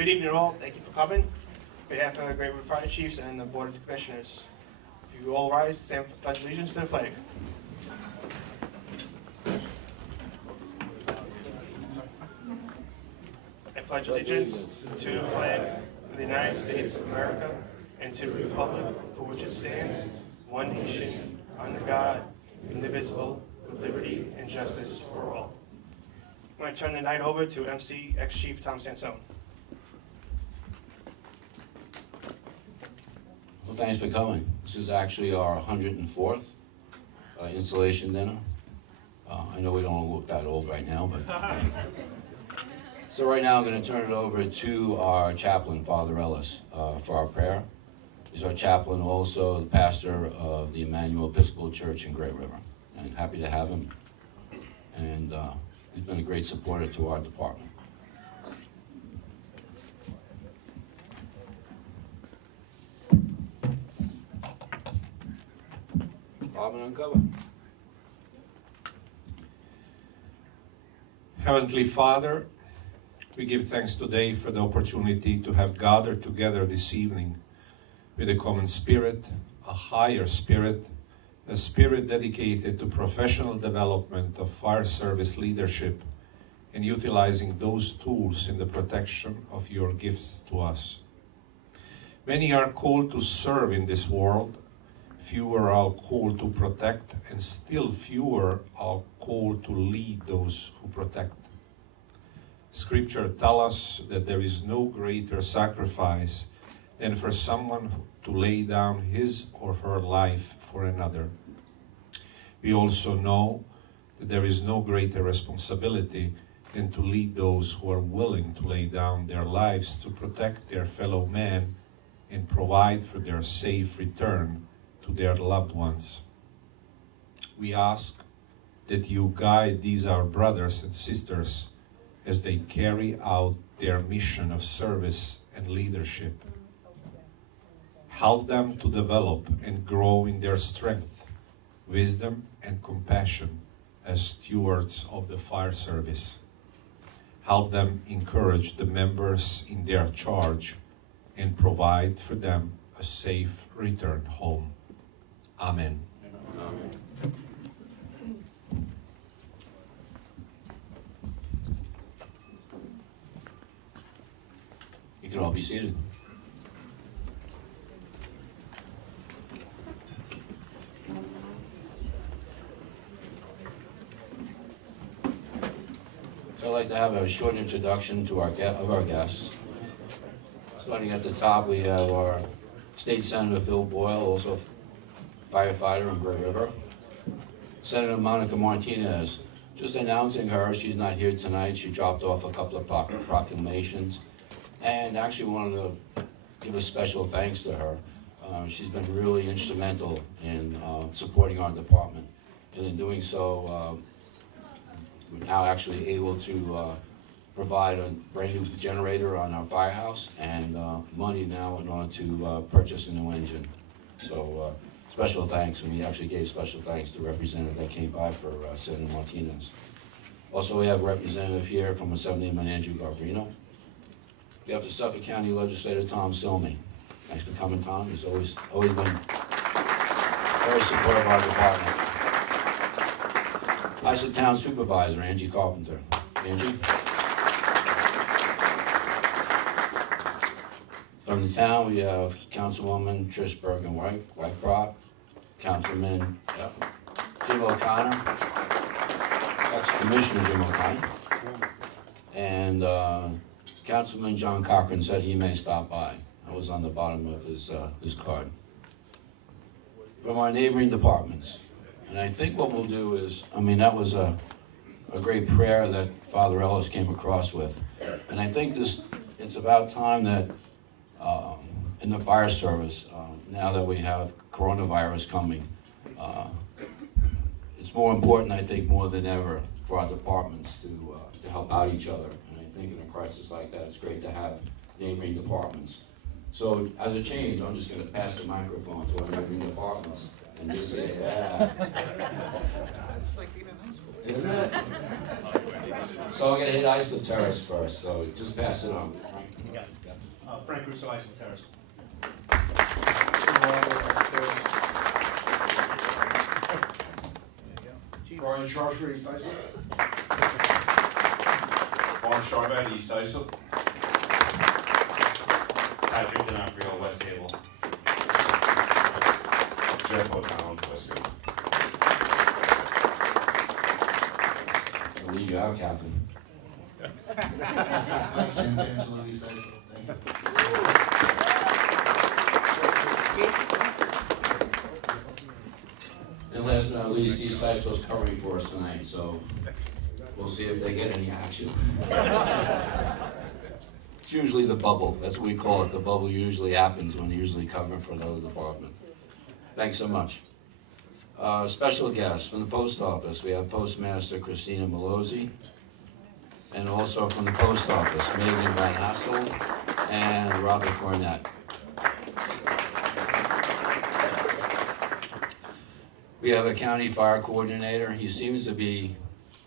Good evening all, thank you for coming. On behalf of the Great River Fire Chiefs and the Board of Commissioners, if you all rise, stand for pledge allegiance to the flag. I pledge allegiance to the flag of the United States of America and to the republic for which it stands, one nation, under God, indivisible, with liberty and justice for all. I'm going to turn the night over to MC ex-Chief Tom Sansone. Well, thanks for coming. This is actually our 104th installation dinner. I know we don't look that old right now, but... So right now I'm going to turn it over to our chaplain, Father Ellis, for our prayer. He's our chaplain, also the pastor of the Emmanuel Episcopal Church in Great River. And happy to have him. And he's been a great supporter to our department. Robin, uncover. Heavenly Father, we give thanks today for the opportunity to have gathered together this evening with a common spirit, a higher spirit, a spirit dedicated to professional development of fire service leadership and utilizing those tools in the protection of your gifts to us. Many are called to serve in this world, fewer are called to protect, and still fewer are called to lead those who protect. Scripture tells us that there is no greater sacrifice than for someone to lay down his or her life for another. We also know that there is no greater responsibility than to lead those who are willing to lay down their lives to protect their fellow man and provide for their safe return to their loved ones. We ask that you guide these our brothers and sisters as they carry out their mission of service and leadership. Help them to develop and grow in their strength, wisdom, and compassion as stewards of the fire service. Help them encourage the members in their charge and provide for them a safe return home. Amen. Amen. You can all be seated. So I'd like to have a short introduction to our guests. Starting at the top, we have our State Senator Phil Boyle, also firefighter in Great River. Senator Monica Martinez, just announcing her, she's not here tonight. She dropped off a couple of proclamations, and actually wanted to give a special thanks to her. She's been really instrumental in supporting our department, and in doing so, we're now actually able to provide a brand new generator on our firehouse and money now in order to purchase a new engine. So special thanks, and we actually gave special thanks to the representative that came by for Senator Martinez. Also, we have a representative here from Assemblyman Andrew Garbarino. We have the Suffolk County Legislator Tom Silmy. Thanks for coming, Tom. He's always been very supportive of our department. Islip Town Supervisor Angie Carpenter. Angie. From the town, we have Councilwoman Trish Bergen-Whitecroft, Councilman Jim O'Connor, ex-Commissioner Jim O'Connor, and Councilman John Cochran said he may stop by. That was on the bottom of his card. From our neighboring departments, and I think what we'll do is, that was a great prayer that Father Ellis came across with, and I think it's about time that in the fire service, now that we have coronavirus coming, it's more important, I think, more than ever for our departments to help out each other. And I think in a crisis like that, it's great to have neighboring departments. So as a change, I'm just going to pass the microphone to our neighboring departments and just say, yeah. It's like being in high school. Isn't it? So I'm going to hit Islip Terrace first, so just pass it on. Right? Frank Russo, Ice Terrace. Brian Sharford, East Islip. Warren Sharbat, East Islip. Patrick D'Onofrio, West Sable. Jeff O'Connell, West Side. I'll leave you out, Captain. Mike Santangelo, East Islip. Thank you. And last but not least, East Islip's covering for us tonight, so we'll see if they get any action. It's usually the bubble, that's what we call it. The bubble usually happens when you're usually covering for another department. Thanks so much. Special guests from the post office, we have Postmaster Christina Malozzi, and also from the post office, Megan Van Askel and Robert Cornett. We have a county fire coordinator. He seems to be,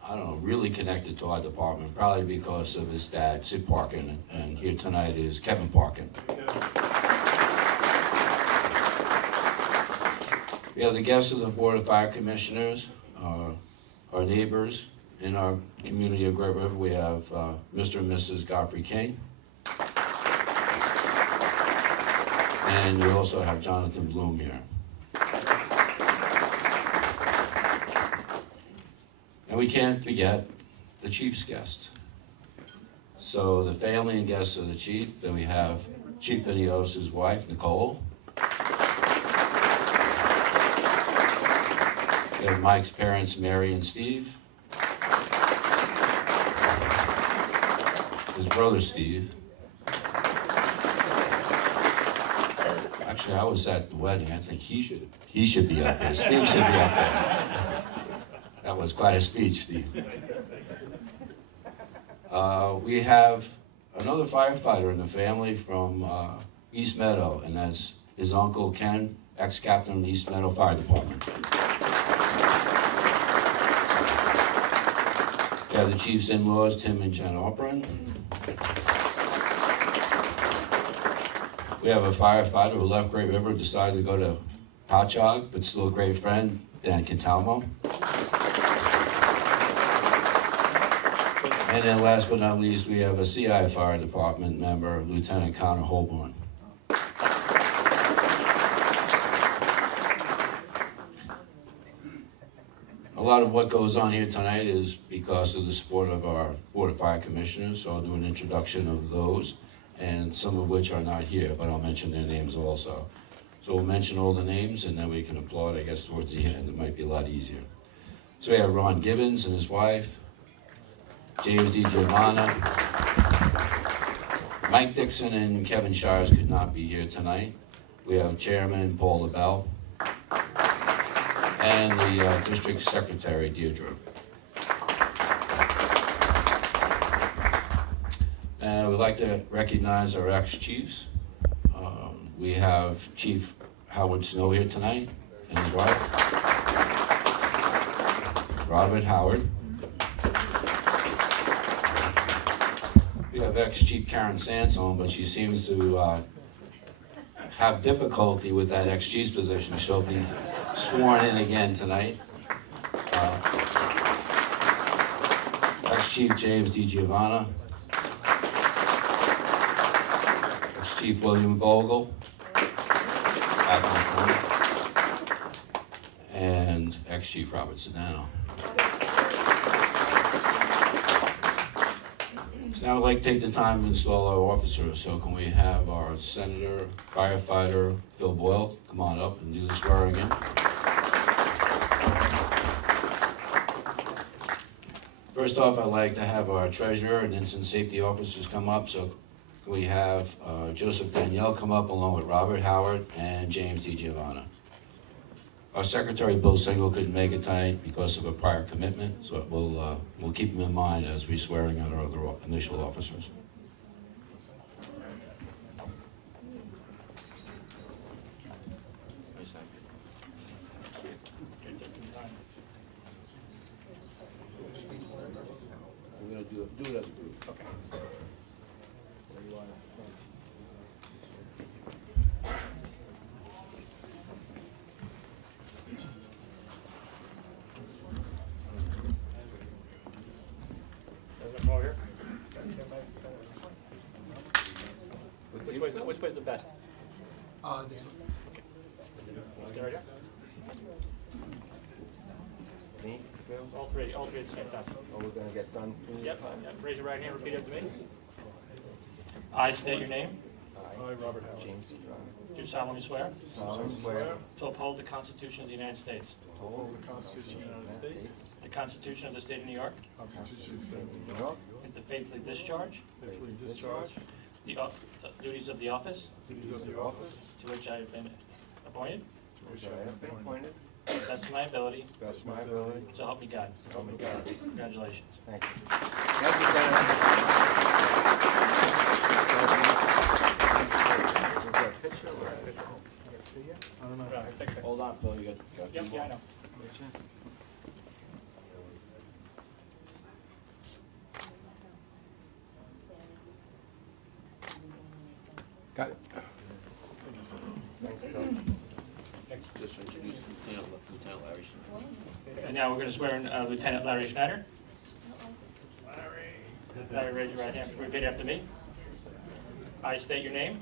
I don't know, really connected to our department, probably because of his dad, Sid Parkin, and here tonight is Kevin Parkin. We have the guests of the Board of Fire Commissioners, our neighbors in our community of Great River. We have Mr. and Mrs. Godfrey King. And we also have Jonathan Bloom here. And we can't forget the chief's guests. So the family and guests of the chief, then we have Chief Ineos' wife, Nicole. We have Mike's parents, Mary and Steve. His brother, Steve. Actually, I was at the wedding. I think he should be up there. Steve should be up there. That was quite a speech, Steve. We have another firefighter in the family from East Meadow, and that's his uncle Ken, ex-captain of the East Meadow Fire Department. We have the chief's in-laws, Tim and Jen Oprin. We have a firefighter who left Great River, decided to go to Patchogue, but still a great friend, Dan Catalmo. And then last but not least, we have a CI Fire Department member, Lieutenant Connor Holborn. A lot of what goes on here tonight is because of the support of our Board of Fire Commissioners, so I'll do an introduction of those, and some of which are not here, but I'll mention their names also. So we'll mention all the names, and then we can applaud, I guess, towards the end. It might be a lot easier. So we have Ron Gibbons and his wife, James D. Giovanna. Mike Dixon and Kevin Shires could not be here tonight. We have Chairman Paul LaBelle and the District Secretary, Deirdre. And we'd like to recognize our ex-chiefs. We have Chief Howard Snow here tonight and his wife, Robert Howard. We have ex-Chief Karen Sansone, but she seems to have difficulty with that ex-chief's position. She'll be sworn in again tonight. Ex-Chief James D. Giovanna. Ex-Chief William Vogel. And ex-Chief Robert Sedano. Now I'd like to take the time to install our officers. So can we have our Senator, firefighter, Phil Boyle, come on up and do the swearing in. First off, I'd like to have our treasurer and incident safety officers come up. So can we have Joseph Danielle come up along with Robert Howard and James D. Giovanna. Our secretary, Bill Single, couldn't make it tonight because of a prior commitment, so we'll keep him in mind as we're swearing out our other initial officers. We're going to do it as a group. Okay. way's the best? This one. Stay right here. All three at the same time. Are we gonna get done? Yep. Raise your right hand, repeat after me. I state your name. I, Robert Howard. James, Do solemnly swear solemnly swear to uphold the Constitution of the United States, To uphold the Constitution of the United States, the Constitution of the State of New York, Constitution of the State of New New York, and to faithfully discharge faithfully discharge the duties of the office duties of the office to which I have been appointed, to which which I have been appointed, to the best of my ability, best of my ability, so help me God. so help me God. Congratulations. Thank you. Thank you, Senator. Is there a picture or a picture? I don't know. Hold on, Phil, you got Yep, yeah, I know. Got it. Thanks, Bill. Just introduce Lieutenant Larry. And now we're going to swear in Lieutenant Larry Schneider. Larry, raise your right hand. Repeat after me. I state your name.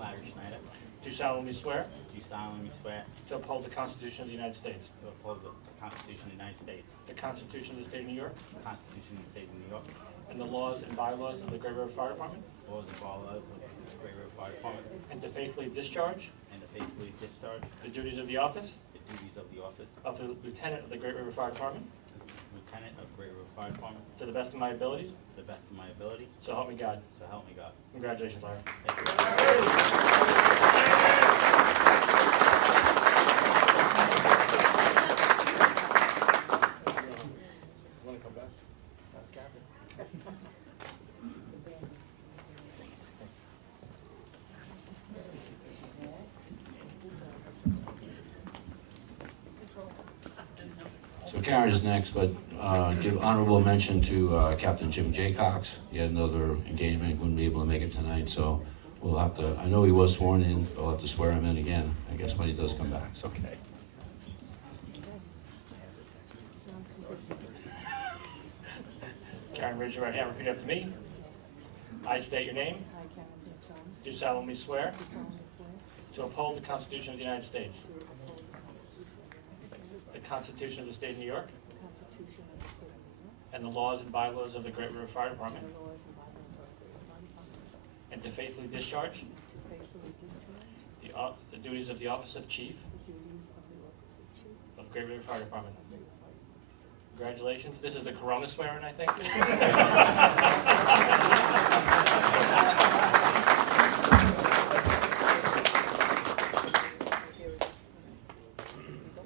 Larry Schneider, Do solemnly swear do solemnly swear to uphold the Constitution of the United States, to uphold the Constitution of the United States, the Constitution of the State of New York, the Constitution of the State of New York, and the laws and bylaws of the Great River Fire Department, laws and bylaws of the Great River Fire Department, and to faithfully discharge and to faithfully discharge the duties of the office the duties of the office of the Lieutenant of the Great River Fire Department of Lieutenant of Great River Fire Department to the best of my abilities, to the best of my ability, so help me God. so help me God. Congratulations, Larry. Thank you. Want to come back? So Karen is next, but give honorable mention to Captain Jim Jaycox. He had another engagement, wouldn't be able to make it tonight, so we'll have to, I know he was sworn in, we'll have to swear him in again, I guess, when he does come back, so. Okay. Karen, raise your right hand, repeat after me. I state your name. I, Karen Sampson, Do solemnly swear do solemnly swear to uphold the Constitution of the United States, to uphold the Constitution the Constitution of the State of New York, of the State of New York, and the laws and bylaws of the Great River Fire Department, and the laws and bylaws of the Fire Department, and to faithfully discharge to faithfully discharge the duties of the office of Chief the duties of the office of Chief of Great River Fire Department. of the Fire Department. Congratulations. This is the Corona swearing, I think. Don't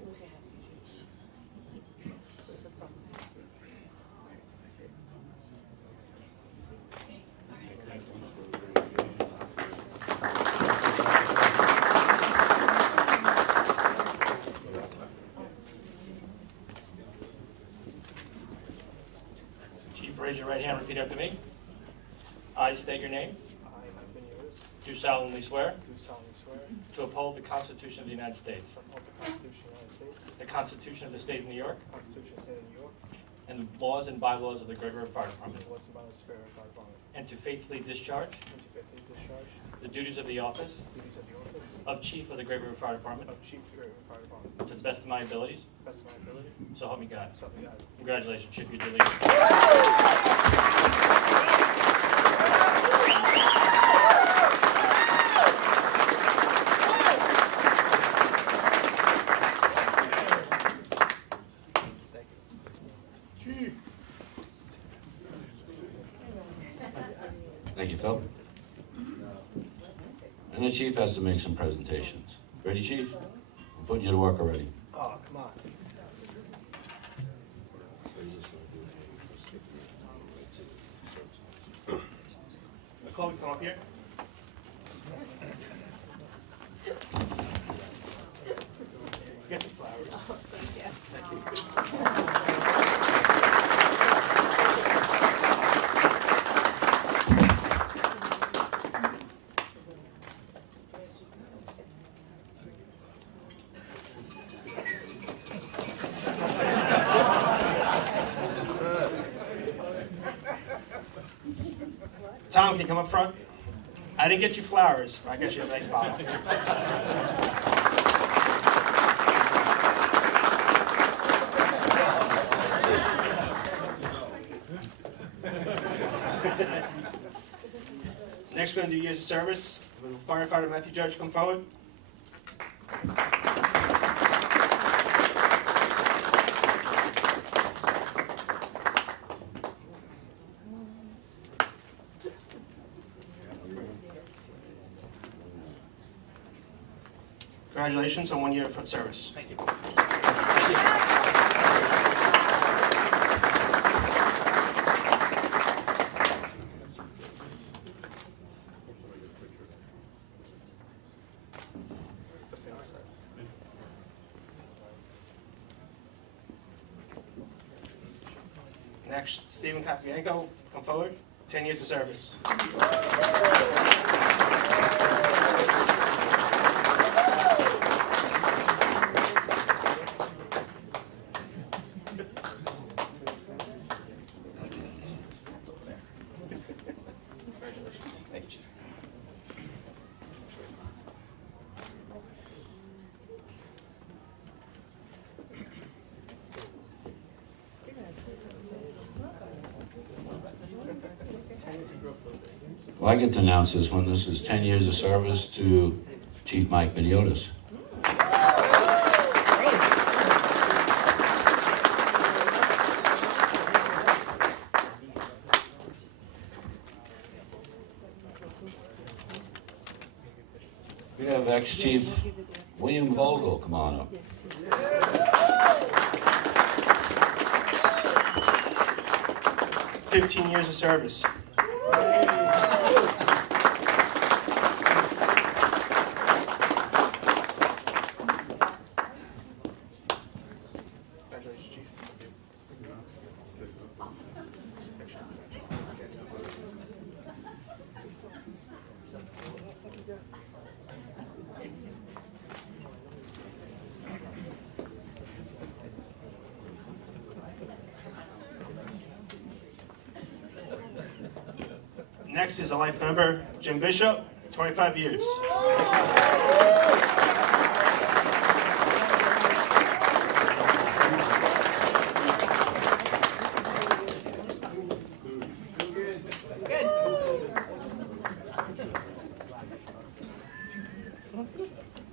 lose your hat. There's a problem. Chief, raise your right hand, repeat after me. I state your name. I, Mike Benitez, Do solemnly swear do solemnly swear to uphold the Constitution of the United States, to uphold the Constitution of the United States, the Constitution of the State of New York, the Constitution of the State of New York, and the laws and bylaws of the Great River Fire and Department, the laws and bylaws of the Great River Fire Department, and to faithfully discharge and to faithfully discharge the duties of the office the duties of the office of Chief of the Great River Fire Department of Chief of the Great River Fire Department to the best of my abilities, to the best of my ability, so help me God. so help me God. Congratulations, Chief, you're deleted. Thank you, Phil. And the chief has to make some presentations. Ready, chief? I'm putting you to work already. Oh, come on. Chloe, come up here. Get some flowers. Tom, can you come up front? I didn't get you flowers, but I got you a nice bottle. Next, we're going to do years of service. Will firefighter Matthew Judge come forward? Congratulations on 1 year of service. Thank you. Next, Stephen Capianco, come forward. 10 years of service. Well, I get to announce this one. This is 10 years of service to Chief Mike Beniotis. We have ex-Chief William Vogel, come on up. 15 years of service. Congratulations, Chief. Next is a life member, Jim Bishop, 25 years.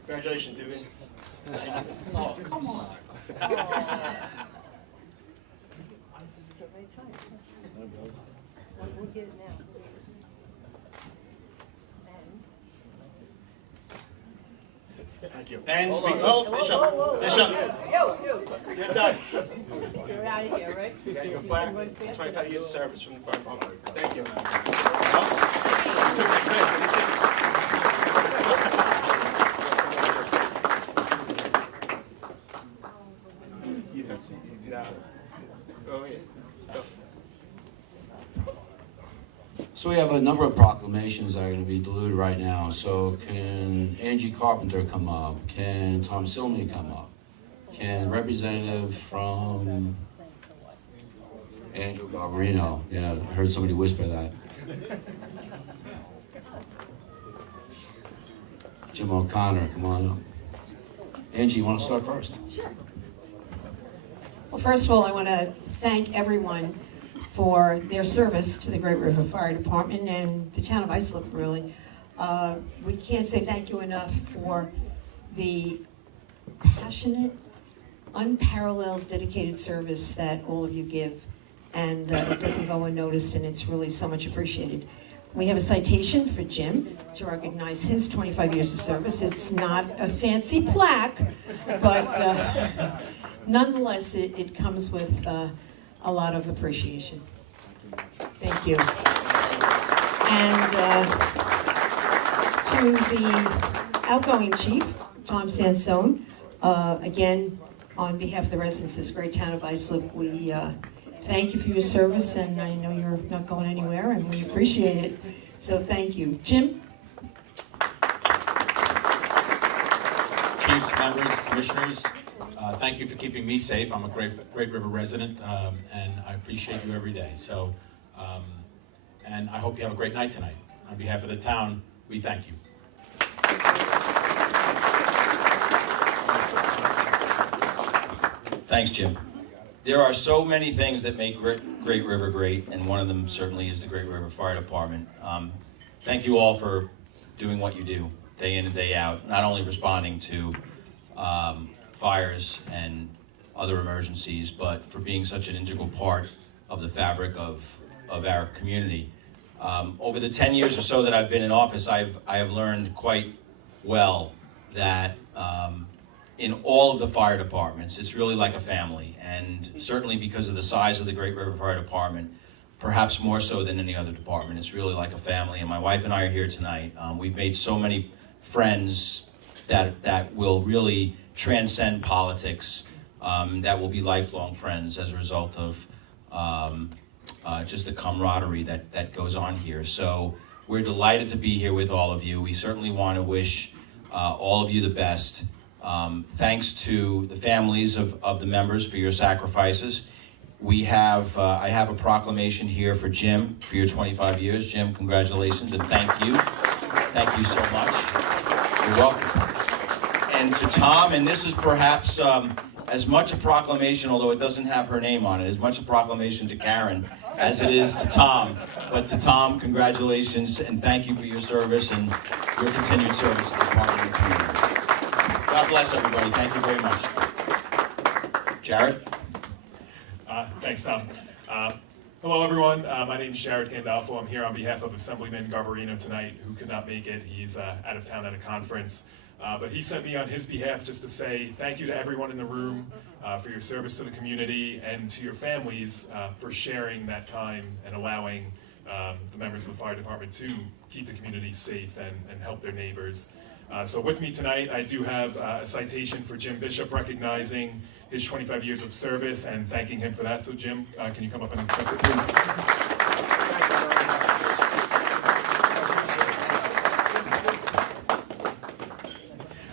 Congratulations, Dugan. Oh, come on. So very tight. We'll get it now. Thank you. And we, Bishop, Bishop, Yo, you're done. you're out of here, right? You got your plaque, 25 years of service from the fire department. Thank you. No. Oh, yeah. So we have a number of proclamations that are going to be delivered right now. So can Angie Carpenter come up? Can Tom Silney come up? Can representative from Andrew Barbarino? Yeah, I heard somebody whisper that. Jim O'Connor, come on up. Angie, you want to start first? Sure. Well, first of all, I want to thank everyone for their service to the Great River Fire Department and the town of Islip, really. We can't say thank you enough for the passionate, unparalleled, dedicated service that all of you give. And it doesn't go unnoticed, and it's really so much appreciated. We have a citation for Jim to recognize his 25 years of service. It's not a fancy plaque, but nonetheless, it comes with a lot of appreciation. Thank you. And to the outgoing chief, Tom Sansone, again, on behalf of the residents of this great town of Islip, we thank you for your service, and I know you're not going anywhere, and we appreciate it. So thank you. Jim? Chiefs, members, commissioners, thank you for keeping me safe. I'm a Great River resident, and I appreciate you every day. So, and I hope you have a great night tonight. On behalf of the town, We thank you. Thanks, Jim. There are so many things that make Great River great, and one of them certainly is the Great River Fire Department. Thank you all for doing what you do, day in and day out, not only responding to fires and other emergencies, but for being such an integral part of the fabric of our community. Over the 10 years or so that I've been in office, I have learned quite well that in all of the fire departments, it's really like a family, and certainly because of the size of the Great River Fire Department, perhaps more so than any other department, it's really like a family, and my wife and I are here tonight. We've made so many friends that will really transcend politics, that will be lifelong friends as a result of just the camaraderie that goes on here. So we're delighted to be here with all of you. We certainly want to wish all of you the best. Thanks to the families of the members for your sacrifices. We have, I have a proclamation here for Jim for your 25 years. Jim, congratulations and thank you. Thank you so much. You're welcome. And to Tom, and this is perhaps as much a proclamation, although it doesn't have her name on it, as much a proclamation to Karen as it is to Tom. But to Tom, congratulations and thank you for your service and your continued service to the department and community. God bless everybody. Thank you very much. Jared? Thanks, Tom. Hello, everyone. My name is Jared Gandolfo. I'm here on behalf of Assemblyman Garbarino tonight, who could not make it. He's out of town at a conference. But he sent me on his behalf just to say thank you to everyone in the room for your service to the community and to your families for sharing that time and allowing the members of the fire department to keep the community safe and help their neighbors. So with me tonight, I do have a citation for Jim Bishop recognizing his 25 years of service and thanking him for that. So Jim, can you come up and accept it, please?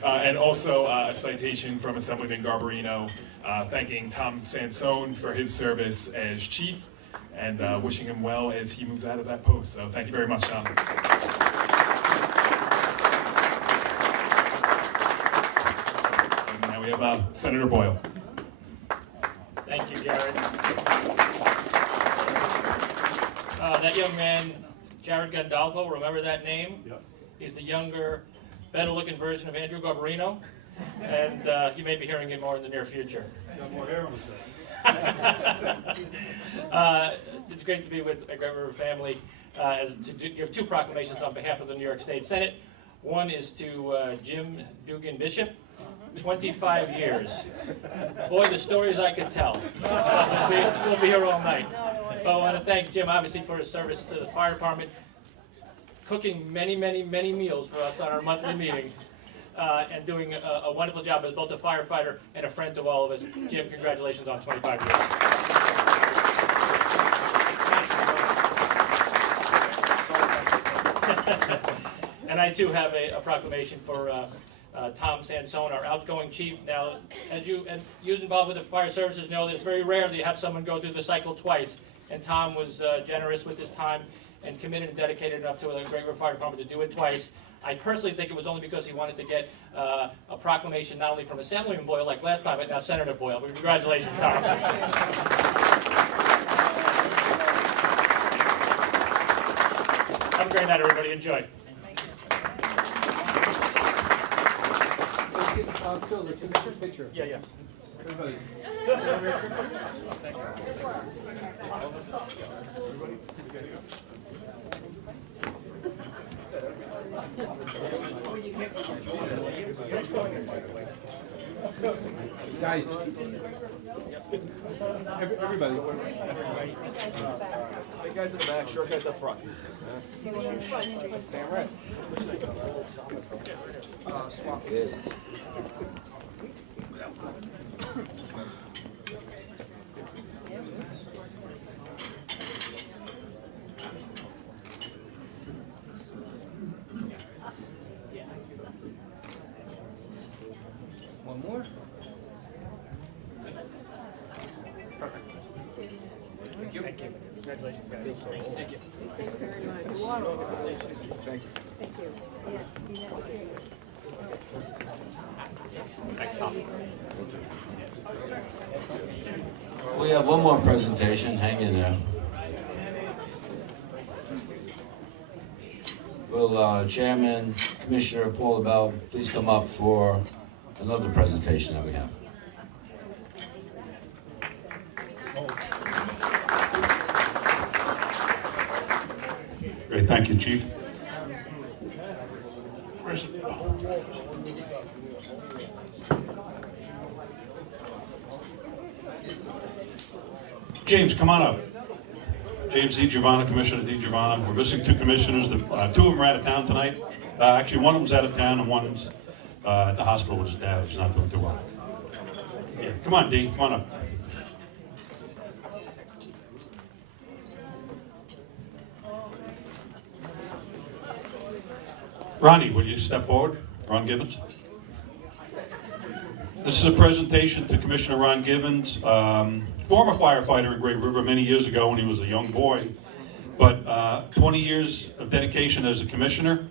And also a citation from Assemblyman Garbarino thanking Tom Sansone for his service as chief and wishing him well as he moves out of that post. So thank you very much, Tom. We have Senator Boyle. Thank you, Jared. That young man, Jared Gandolfo, remember that name? Yep. He's the younger, better-looking version of Andrew Garbarino, and you may be hearing him more in the near future. Got more hair on his head. It's great to be with a Great River family to give two proclamations on behalf of the New York State Senate. One is to Jim Dugan Bishop. 25 years. Boy, the stories I could tell. We'll be here all night. But I want to thank Jim, obviously, for his service to the fire department, cooking many, many, many meals for us on our monthly meeting, and doing a wonderful job as both a firefighter and a friend to all of us. Jim, congratulations on 25 years. And I, too, have a proclamation for Tom Sansone, our outgoing chief. Now, as you involved with the fire services know that it's very rare that you have someone go through the cycle twice. And Tom was generous with his time and committed and dedicated enough to the Great River Fire Department to do it twice. I personally think it was only because he wanted to get a proclamation not only from Assemblyman Boyle like last time, but now Senator Boyle. But congratulations, Tom. Have a great night, everybody. Enjoy. Phil, let's get a picture. Yeah, yeah. Everybody. Guys, everybody. Big guys in the back, short guys up front. Stand right. One more. Perfect. Thank you. Thank you. Congratulations, guys. Thank you. Thank you very much. Thank you. Thank you. Yeah, Thanks, Tom. We have one more presentation, hang in there. Will Chairman, Commissioner Paul LaBelle, please come up for another presentation that we have. Great, thank you, Chief. James, come on up. James DiGiovanna, Commissioner DiGiovanna. We're missing two commissioners. Two of them are out of town tonight. Actually, one of them's out of town and one's at the hospital with his dad, who's not doing too well. Yeah, come on, D, come on up. Ronnie, will you step forward? Ron Gibbons. This is a presentation to Commissioner Ron Gibbons, former firefighter in Great River many years ago when he was a young boy, but 20 years of dedication as a commissioner,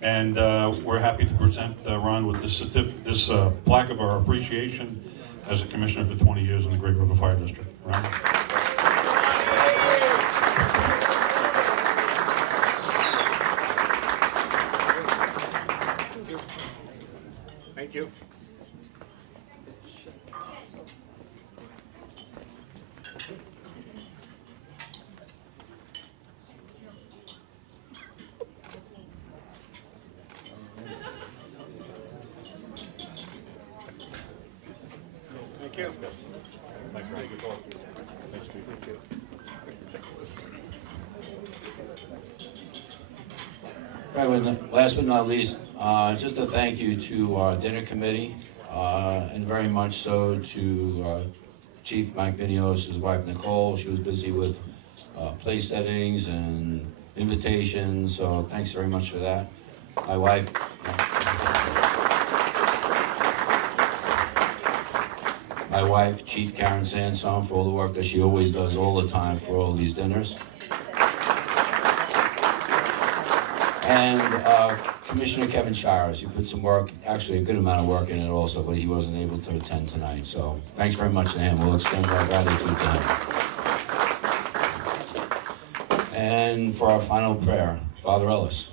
and we're happy to present Ron with this plaque of our appreciation as a commissioner for 20 years in the Great River Fire District. Ron? Thank you. Thank you. Thank you. Right, well, last but not least, just a thank you to our dinner committee, and very much so to Chief Mike Vinios, his wife Nicole. She was busy with place settings and invitations, so thanks very much for that. My wife, Chief Karen Sansone, for all the work that she always does all the time for all these dinners. And Commissioner Kevin Shires, he put some work, actually a good amount of work in it also, but he wasn't able to attend tonight. So thanks very much to him. We'll extend our gratitude to him. And for our final prayer, Father Ellis.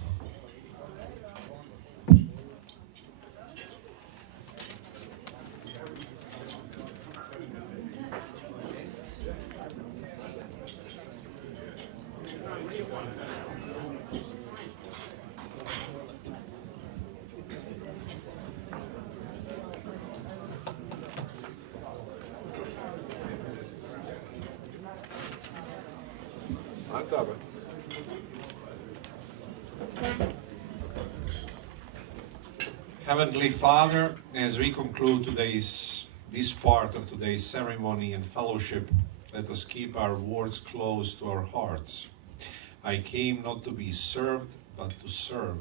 Heavenly Father, as we conclude this part of today's ceremony and fellowship, let us keep our words close to our hearts. I came not to be served, but to serve.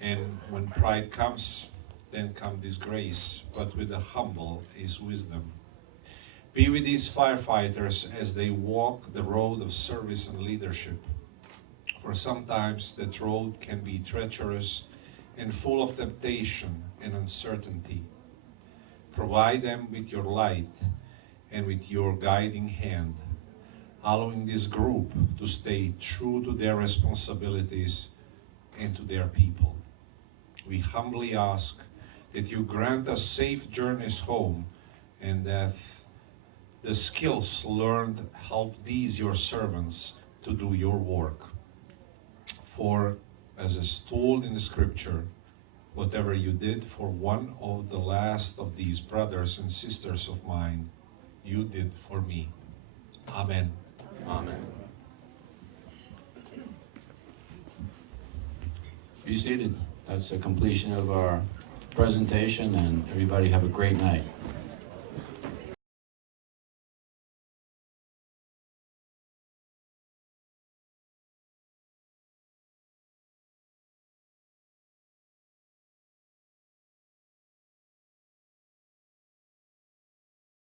And when pride comes, then comes disgrace, but with the humble is wisdom. Be with these firefighters as they walk the road of service and leadership. For sometimes that road can be treacherous and full of temptation and uncertainty. Provide them with your light and with your guiding hand, allowing this group to stay true to their responsibilities and to their people. We humbly ask that you grant us safe journeys home, and that the skills learned help these your servants to do your work. For, as is told in the scripture, whatever you did for one of the last of these brothers and sisters of mine, you did for me. Amen. Amen. Be seated. That's the completion of our presentation, and everybody have a great night.